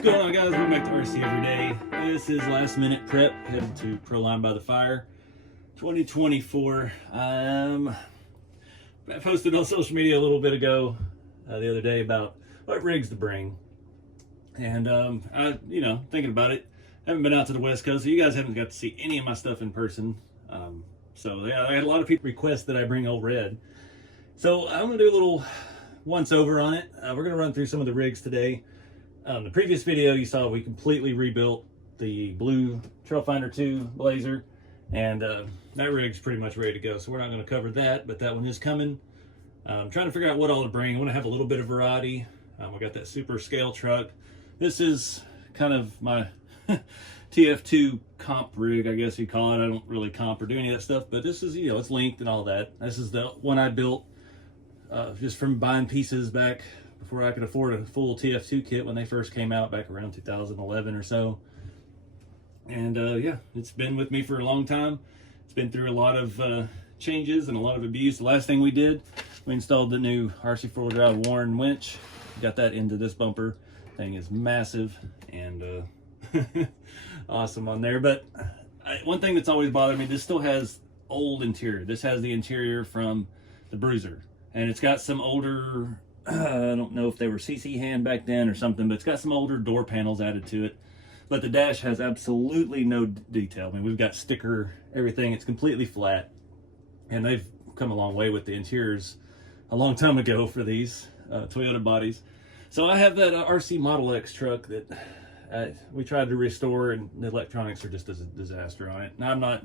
What's going on, guys? Welcome back to RC Every Day. This is last minute prep headed to Proline by the Fire 2024. I posted on social media a little bit ago the other day about what rigs to bring, and thinking about it, I haven't been out to the West Coast, so you guys haven't got to see any of my stuff in person. So yeah, I had a lot of people request that I bring old red, so I'm gonna do a little once over on it. We're gonna run through some of the rigs today. The previous video you saw, we completely rebuilt the blue Trailfinder 2 Blazer, and that rig's pretty much ready to go, so we're not going to cover that, but that one is coming. I'm trying to figure out what all to bring. I want to have a little bit of variety. I got that super scale truck. This is kind of my TF2 comp rig, I guess you call it. I don't really comp or do any of that stuff, but this is, it's linked and all that. This is the one I built just from buying pieces back before I could afford a full TF2 kit when they first came out back around 2011 or so. And yeah, it's been with me for a long time. It's been through a lot of changes and a lot of abuse. The last thing we did, we installed the new RC 4-wheel drive Warren winch. Got that into this bumper. Thing is massive and awesome on there. But one thing that's always bothered me, this still has old interior. This has the interior from the Bruiser, and it's got some older, I don't know if they were CC hand back then or something, but it's got some older door panels added to it. But the dash has absolutely no detail. I mean, we've got sticker, everything. It's completely flat. And they've come a long way with the interiors a long time ago for these Toyota bodies. So I have that RC Model X truck that we tried to restore, and the electronics are just a disaster on it. Now, I'm not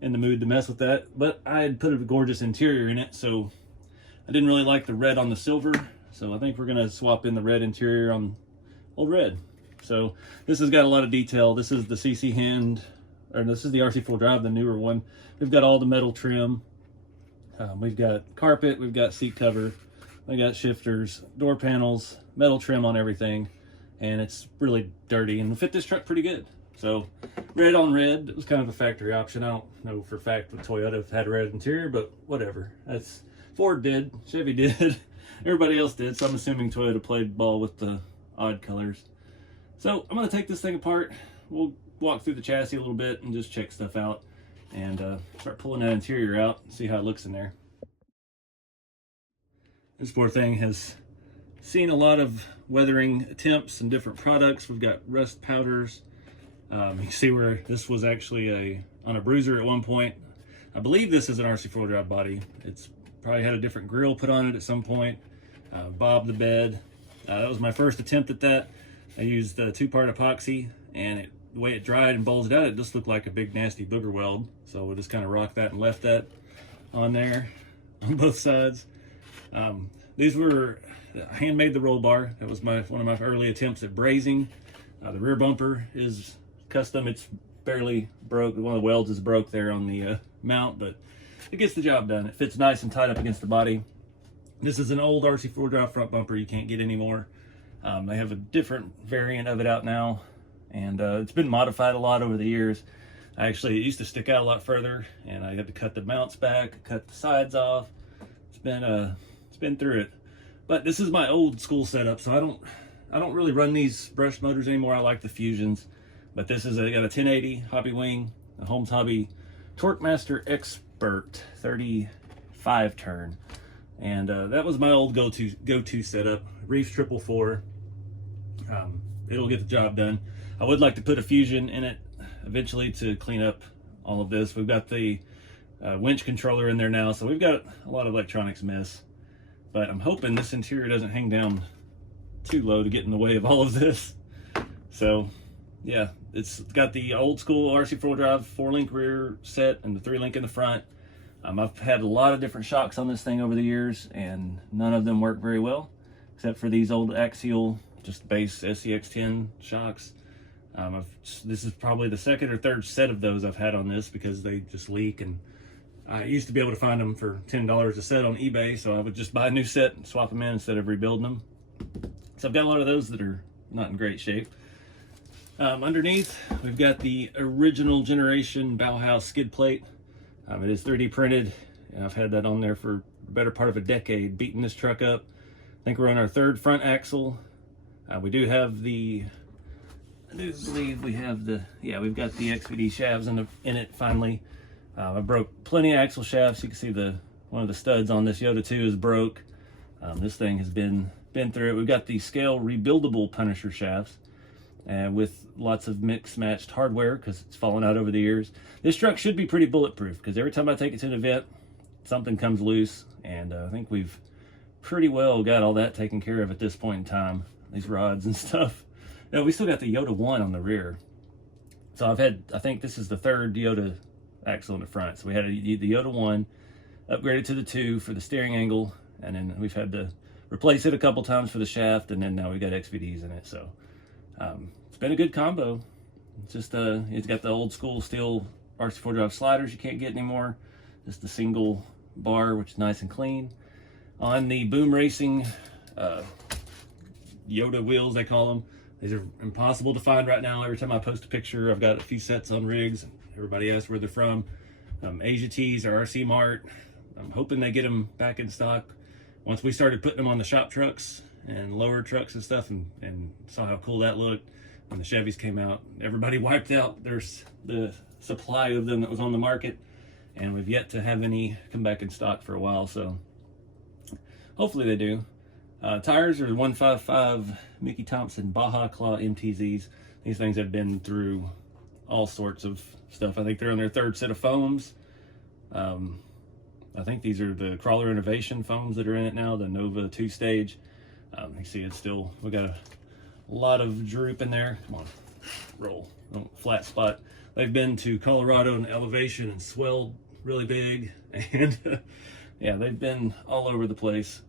in the mood to mess with that, but I had put a gorgeous interior in it, so I didn't really like the red on the silver, so I think we're going to swap in the red interior on old red. So this has got a lot of detail. This is the CC hand, or this is the RC4 drive, the newer one. We've got all the metal trim. We've got carpet, we've got seat cover, we got shifters, door panels, metal trim on everything, and it's really dirty and fit this truck pretty good. So red on red, it was kind of a factory option. I don't know for a fact what Toyota had red interior, but whatever. That's Ford did, Chevy did, everybody else did, so I'm assuming Toyota played ball with the odd colors. So I'm going to take this thing apart. We'll walk through the chassis a little bit and just check stuff out and start pulling that interior out and see how it looks in there. This poor thing has seen a lot of weathering attempts and different products. We've got rust powders. You can see where this was actually on a Bruiser at one point. I believe this is an RC4 drive body. It's probably had a different grill put on it at some point. Bob the bed. That was my first attempt at that. I used two-part epoxy, and the way it dried and bulged out, it just looked like a big nasty booger weld. So we just kind of rocked that and left that on there on both sides. These were handmade, the roll bar. That was one of my early attempts at brazing. The rear bumper is custom. It's barely broke. One of the welds is broke there on the mount, but it gets the job done. It fits nice and tight up against the body. This is an old RC4 drive front bumper you can't get anymore. They have a different variant of it out now, and it's been modified a lot over the years. It used to stick out a lot further, and I had to cut the mounts back, cut the sides off. It's been through it. But this is my old school setup, so I don't really run these brushed motors anymore. I like the Fusions, but this is got a 1080 Hobby Wing, a Holmes Hobby Torque Master Expert 35 turn, and that was my old go-to setup. Reefs 444. It'll get the job done. I would like to put a Fusion in it eventually to clean up all of this. We've got the winch controller in there now, so we've got a lot of electronics mess, but I'm hoping this interior doesn't hang down too low to get in the way of all of this. So yeah, it's got the old school RC4 drive 4-link rear set and the 3-link in the front. I've had a lot of different shocks on this thing over the years, and none of them work very well, except for these old axial, just base SCX10 shocks. This is probably the second or third set of those I've had on this because they just leak, and I used to be able to find them for $10 a set on eBay, so I would just buy a new set and swap them in instead of rebuilding them. So I've got a lot of those that are not in great shape. Underneath, we've got the original generation Bauhaus skid plate. It is 3D printed, and I've had that on there for the better part of a decade, beating this truck up. I think we're on our third front axle. We do have the I do believe we have the, yeah, we've got the XVD shafts in it finally. I broke plenty of axle shafts. You can see one of the studs on this Yoda 2 is broke. This thing has been through it. We've got the scale rebuildable Punisher shafts with lots of mixed matched hardware because it's fallen out over the years. This truck should be pretty bulletproof because every time I take it to an event, something comes loose, and I think we've pretty well got all that taken care of at this point in time. These rods and stuff. No, we still got the Yoda 1 on the rear. So I think this is the third Yoda axle in the front. So we had the Yoda 1, upgraded to the 2 for the steering angle, and then we've had to replace it a couple times for the shaft, and then now we got XVDs in it. So it's been a good combo. It's just it's got the old school steel RC4 drive sliders you can't get anymore. Just a single bar, which is nice and clean. On the Boom Racing Yoda wheels, they call them. These are impossible to find right now. Every time I post a picture, I've got a few sets on rigs. Everybody asks where they're from. Asia Tees or RC Mart. I'm hoping they get them back in stock. Once we started putting them on the shop trucks and lower trucks and stuff, and saw how cool that looked when the Chevys came out, everybody wiped out the supply of them that was on the market, and we've yet to have any come back in stock for a while. So hopefully they do. Tires are 155 Mickey Thompson Baja Claw MTZs. These things have been through all sorts of stuff. I think they're on their third set of foams. I think these are the Crawler Innovation foams that are in it now, the Nova 2-stage. You see it's still, we got a lot of droop in there. Come on, roll. Oh, flat spot. They've been to Colorado and Elevation and swelled really big. And yeah, they've been all over the place.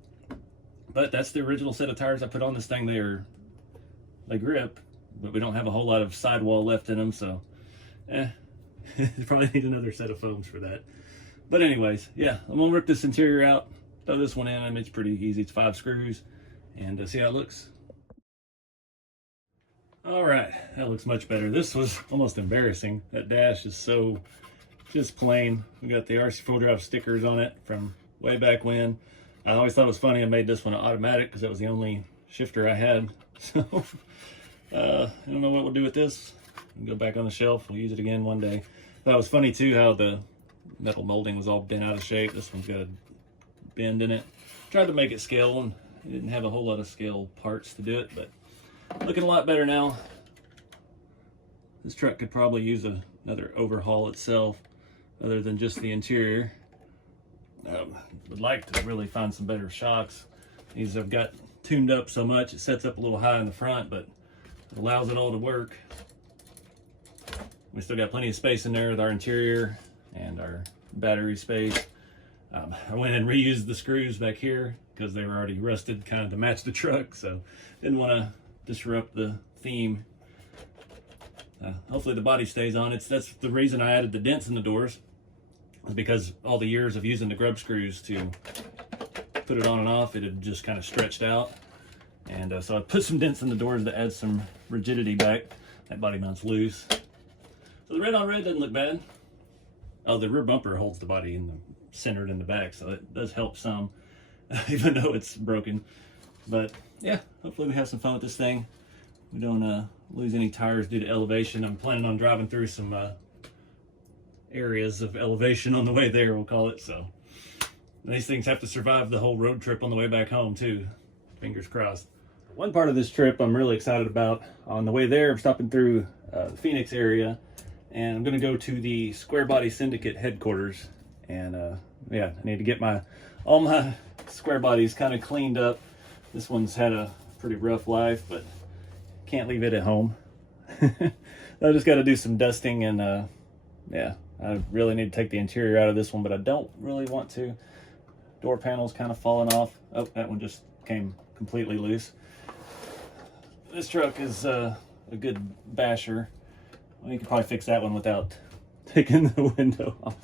But that's the original set of tires I put on this thing. They grip, but we don't have a whole lot of sidewall left in them, so probably need another set of foams for that. But anyways, yeah, I'm gonna rip this interior out, throw this one in. I mean, it's pretty easy. It's 5 screws, and see how it looks. All right, that looks much better. This was almost embarrassing. That dash is so just plain. We got the RC4 drive stickers on it from way back when. I always thought it was funny I made this one automatic because that was the only shifter I had. So I don't know what we'll do with this. We'll go back on the shelf. We'll use it again one day. That was funny too how the metal molding was all bent out of shape. This one's got a bend in it. Tried to make it scale, and it didn't have a whole lot of scale parts to do it, but looking a lot better now. This truck could probably use another overhaul itself other than just the interior. Would like to really find some better shocks. These have got tuned up so much it sets up a little high in the front, but it allows it all to work. We still got plenty of space in there with our interior and our battery space. I went and reused the screws back here because they were already rusted kind of to match the truck, so didn't want to disrupt the theme. Hopefully the body stays on. That's the reason I added the dents in the doors, is because all the years of using the grub screws to put it on and off, it had just kind of stretched out. And so I put some dents in the doors to add some rigidity back. That body mount's loose. So the red on red doesn't look bad. Oh, the rear bumper holds the body centered in the back, so it does help some, even though it's broken. But yeah, hopefully we have some fun with this thing. We don't lose any tires due to elevation. I'm planning on driving through some areas of elevation on the way there, we'll call it. So these things have to survive the whole road trip on the way back home too. Fingers crossed. One part of this trip I'm really excited about. On the way there, I'm stopping through the Phoenix area, and I'm going to go to the Square Body Syndicate headquarters. And yeah, I need to get all my square bodies kind of cleaned up. This one's had a pretty rough life, but can't leave it at home. I just got to do some dusting, and yeah, I really need to take the interior out of this one, but I don't really want to. Door panel's kind of falling off. Oh, that one just came completely loose. This truck is a good basher. Well, you could probably fix that one without taking the window off.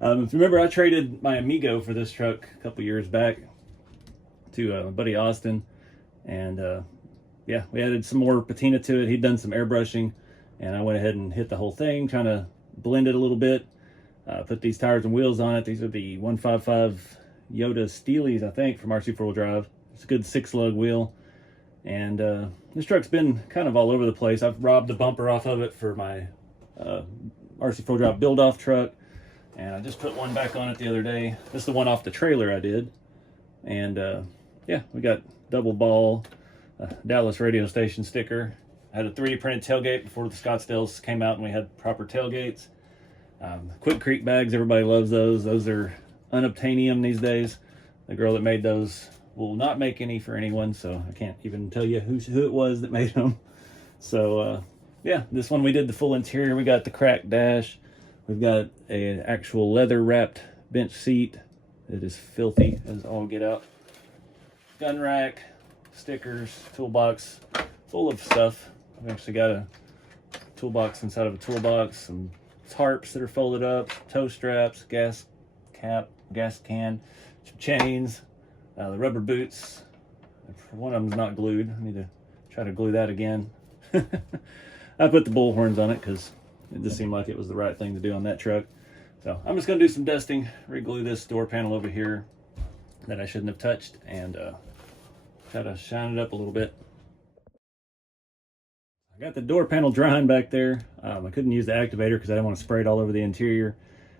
If you remember, I traded my Amigo for this truck a couple years back to my buddy Austin, and yeah, we added some more patina to it. He'd done some airbrushing, and I went ahead and hit the whole thing, trying to blend it a little bit. Put these tires and wheels on it. These are the 155 Yoda Steelies, I think, from RC4 Drive. It's a good 6-lug wheel, And this truck's been kind of all over the place. I've robbed the bumper off of it for my RC4 Drive build-off truck, and I just put one back on it the other day. This is the one off the trailer I did. And yeah, we got double ball Dallas radio station sticker. I had a 3D printed tailgate before the Scottsdales came out and we had proper tailgates. Quick Creek bags, everybody loves those. Those are unobtainium these days. The girl that made those will not make any for anyone, so I can't even tell you who it was that made them. So yeah, this one we did the full interior. We got the cracked dash. We've got an actual leather wrapped bench seat. It is filthy as all get out. Gun rack, stickers, toolbox, full of stuff. I've actually got a toolbox inside of a toolbox, some tarps that are folded up, tow straps, gas cap, gas can, some chains, the rubber boots. One of them's not glued. I need to try to glue that again. I put the bull horns on it because it just seemed like it was the right thing to do on that truck. So I'm just going to do some dusting, re-glue this door panel over here that I shouldn't have touched, and try to shine it up a little bit. I got the door panel drying back there. I couldn't use the activator because I didn't want to spray it all over the interior.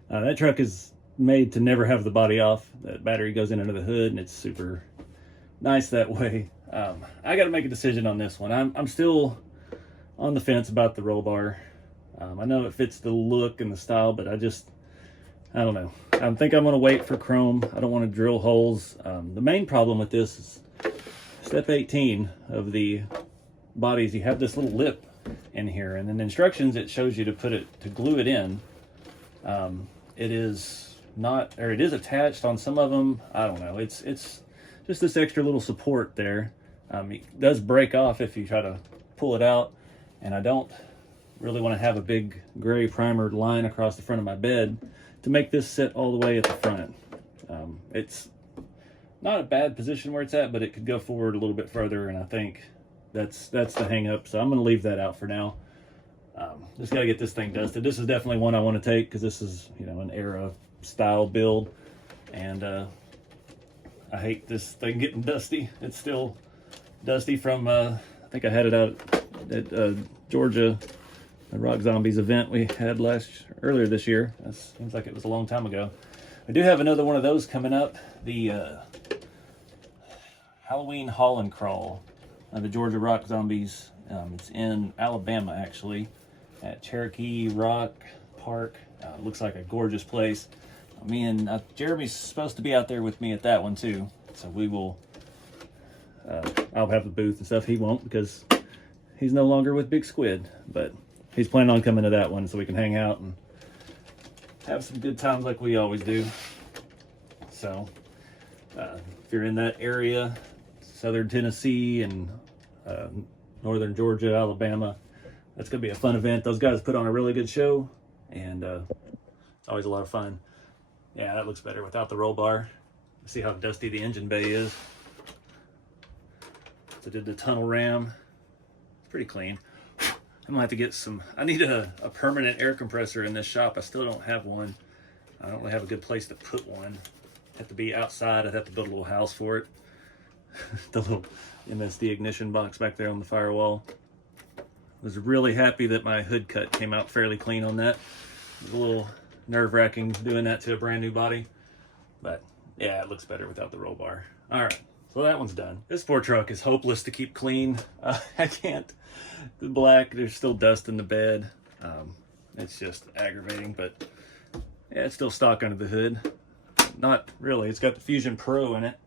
That truck is made to never have the body off. That battery goes in under the hood and it's super nice that way. I got to make a decision on this one. I'm still on the fence about the roll bar. I know it fits the look and the style, but I don't know. I think I'm going to wait for chrome. I don't want to drill holes. The main problem with this is step 18 of the bodies. You have this little lip in here, and in the instructions it shows you to glue it in. It is not, or it is attached on some of them. I don't know. It's just this extra little support there. It does break off if you try to pull it out, and I don't really want to have a big gray primer line across the front of my bed to make this sit all the way at the front. It's not a bad position where it's at, but it could go forward a little bit further, and I think that's the hang up. So I'm going to leave that out for now. Just got to get this thing dusted. This is definitely one I want to take because this is, you know, an era style build, and I hate this thing getting dusty. It's still dusty from I think I had it out at Georgia, the Rock Zombies event we had earlier this year. That seems like it was a long time ago. I do have another one of those coming up, the Halloween Haul and Crawl, the Georgia Rock Zombies. It's in Alabama, actually, at Cherokee Rock Park. Looks like a gorgeous place. Me and Jeremy's supposed to be out there with me at that one too, so we will. I'll have the booth and stuff. He won't because he's no longer with Big Squid, but he's planning on coming to that one so we can hang out and have some good times like we always do. So if you're in that area, southern Tennessee and northern Georgia, Alabama, that's gonna be a fun event. Those guys put on a really good show, and it's always a lot of fun. Yeah, that looks better without the roll bar. See how dusty the engine bay is. So I did the tunnel ram. It's pretty clean. I'm gonna have to get some, I need a permanent air compressor in this shop. I still don't have one. I don't really have a good place to put one. Have to be outside. I'd have to build a little house for it. The little MSD ignition box back there on the firewall. Was really happy that my hood cut came out fairly clean on that. It was a little nerve-wracking doing that to a brand new body, but yeah, it looks better without the roll bar. All right, so that one's done. This poor truck is hopeless to keep clean. I can't. The black, there's still dust in the bed. It's just aggravating, but yeah, it's still stock under the hood. Not really. It's got the Fusion Pro in it.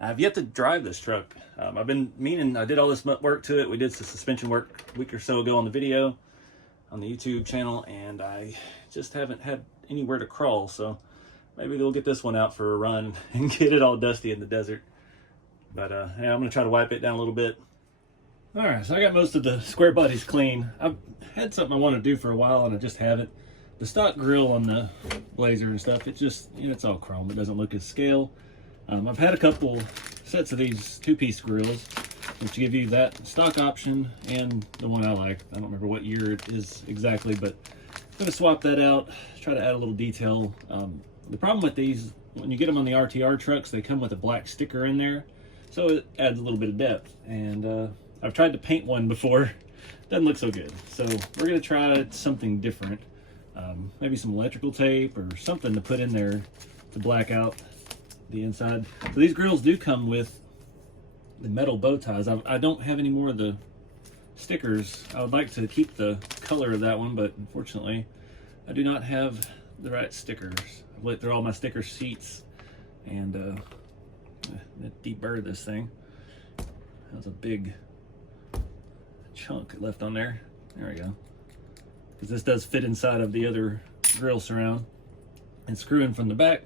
I've yet to drive this truck. I've been meaning, I did all this work to it. We did some suspension work a week or so ago on the video on the YouTube channel, and I just haven't had anywhere to crawl, so maybe they'll get this one out for a run and get it all dusty in the desert. But yeah, I'm gonna try to wipe it down a little bit. All right, so I got most of the square bodies clean. I've had something I want to do for a while and I just haven't. The stock grill on the Blazer and stuff, it just, you know, it's all chrome. It doesn't look as scale. I've had a couple sets of these two-piece grills, which give you that stock option and the one I like. I don't remember what year it is exactly, but I'm gonna swap that out, try to add a little detail. The problem with these, when you get them on the RTR trucks, they come with a black sticker in there, so it adds a little bit of depth. And I've tried to paint one before. Doesn't look so good. So we're gonna try something different. Maybe some electrical tape or something to put in there to black out the inside. So these grills do come with the metal bow ties. I don't have any more of the stickers. I would like to keep the color of that one, but unfortunately I do not have the right stickers. I've let through all my sticker sheets and deburr this thing. That was a big chunk left on there. There we go. Because this does fit inside of the other grill surround and screw in from the back.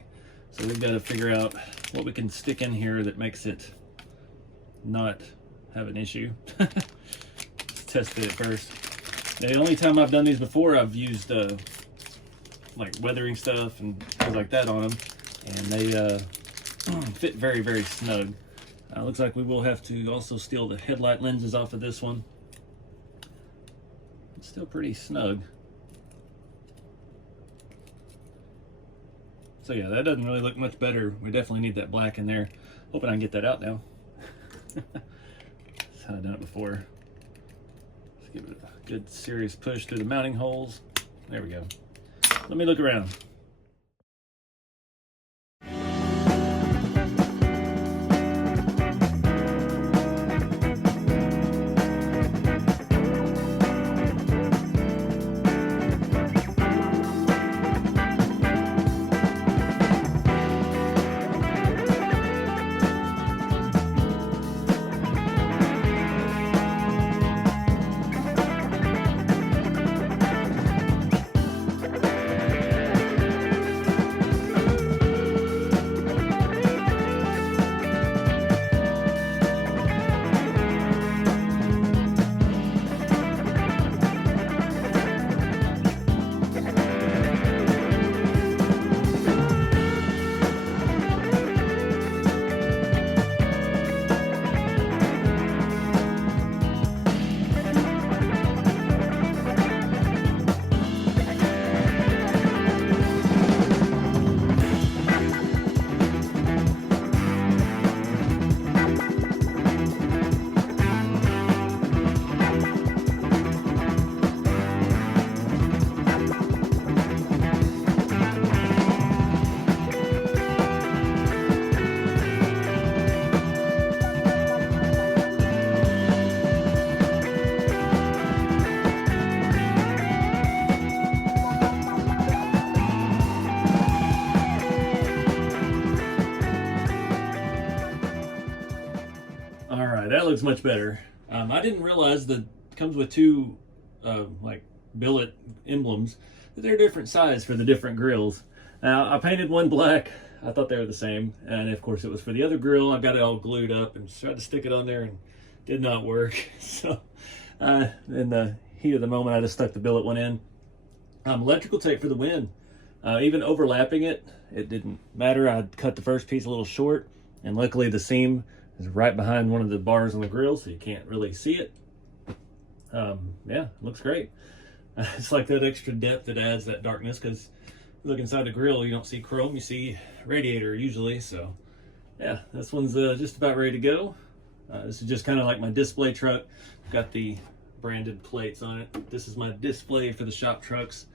So we've got to figure out what we can stick in here that makes it not have an issue. Let's test it first. The only time I've done these before, I've used like weathering stuff and things like that on them, and they fit very, very snug. Looks like we will have to also steal the headlight lenses off of this one. It's still pretty snug. So yeah, that doesn't really look much better. We definitely need that black in there. Hoping I can get that out now. That's how I've done it before. Let's give it a good serious push through the mounting holes. There we go. Let me look around. All right, that looks much better. I didn't realize that it comes with two like billet emblems, that they're different size for the different grills. Now, I painted one black. I thought they were the same. And of course it was for the other grill. I got it all glued up and tried to stick it on there and did not work. So in the heat of the moment, I just stuck the billet one in. Electrical tape for the wind. Even overlapping it, it didn't matter. I cut the first piece a little short, and luckily the seam is right behind one of the bars on the grill, so you can't really see it. Yeah, looks great. It's like that extra depth that adds that darkness, because you look inside the grill, you don't see chrome, you see radiator usually. So yeah, this one's just about ready to go. This is just kind of like my display truck. Got the branded plates on it. This is my display for the shop trucks.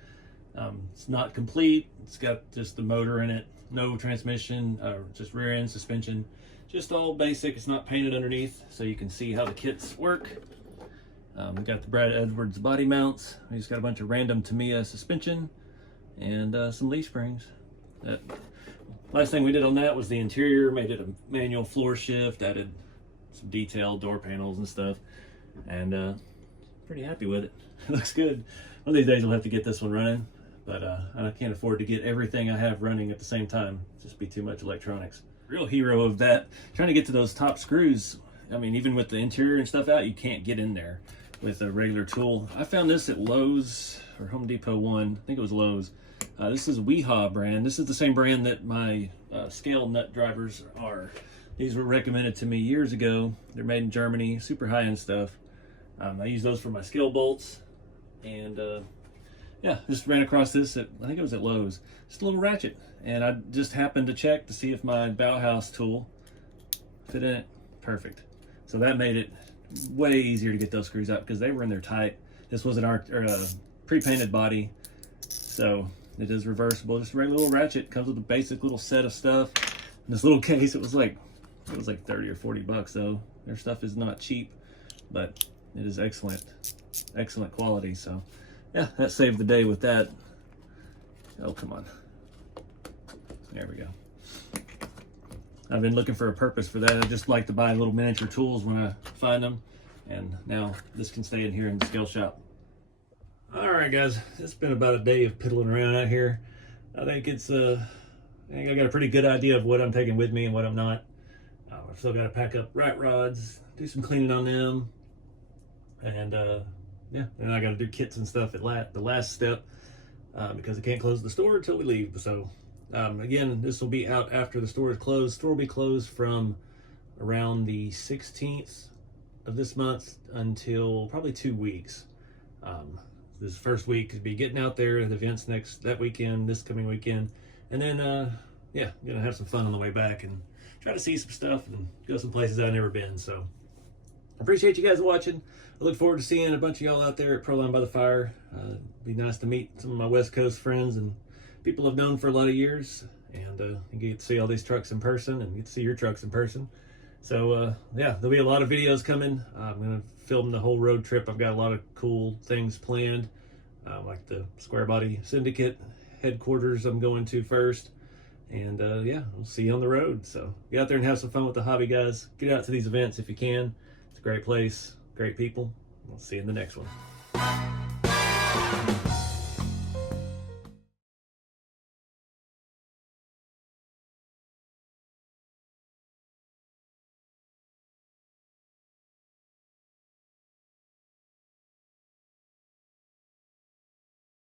It's not complete. It's got just the motor in it, no transmission, just rear end suspension, just all basic. It's not painted underneath, so you can see how the kits work. We got the Brad Edwards body mounts. We just got a bunch of random Tamiya suspension and some leaf springs. That last thing we did on that was the interior. Made it a manual floor shift, added some detailed door panels and stuff, and pretty happy with it. It looks good. One of these days I'll have to get this one running, but I can't afford to get everything I have running at the same time. It'd just be too much electronics. Real hero of that, trying to get to those top screws. I mean, even with the interior and stuff out, you can't get in there with a regular tool. I found this at Lowe's or Home Depot one. I think it was Lowe's. This is Weehaw brand. This is the same brand that my scale nut drivers are. These were recommended to me years ago. They're made in Germany, super high-end stuff. I use those for my scale bolts. And yeah, just ran across this at, I think it was at Lowe's. Just a little ratchet. And I just happened to check to see if my Bauhaus tool fit in it. Perfect. So that made it way easier to get those screws out because they were in there tight. This was a pre-painted body, so it is reversible. Just a regular little ratchet. Comes with a basic little set of stuff. In this little case, it was like 30 or 40 bucks though. Their stuff is not cheap, but it is excellent quality. So yeah, that saved the day with that. Oh, come on. There we go. I've been looking for a purpose for that. I just like to buy little miniature tools when I find them. And now this can stay in here in the scale shop. All right, guys, it's been about a day of piddling around out here. I think I think I got a pretty good idea of what I'm taking with me and what I'm not. I've still got to pack up rat rods, do some cleaning on them. And yeah, then I got to do kits and stuff at the last step because I can't close the store until we leave. So again, this will be out after the store is closed. The store will be closed from around the 16th of this month until probably 2 weeks. This first week could be getting out there at events that weekend, this coming weekend, and then yeah, gonna have some fun on the way back and try to see some stuff and go some places I've never been. So I appreciate you guys watching. I look forward to seeing a bunch of y'all out there at Proline by the Fire. It'd be nice to meet some of my West Coast friends and people I've known for a lot of years, and you get to see all these trucks in person and get to see your trucks in person. So yeah, there'll be a lot of videos coming. I'm gonna film the whole road trip. I've got a lot of cool things planned, like the Square Body Syndicate headquarters I'm going to first. And yeah, we'll see you on the road. So get out there and have some fun with the hobby, guys. Get out to these events if you can. It's a great place, great people. We'll see you in the next one.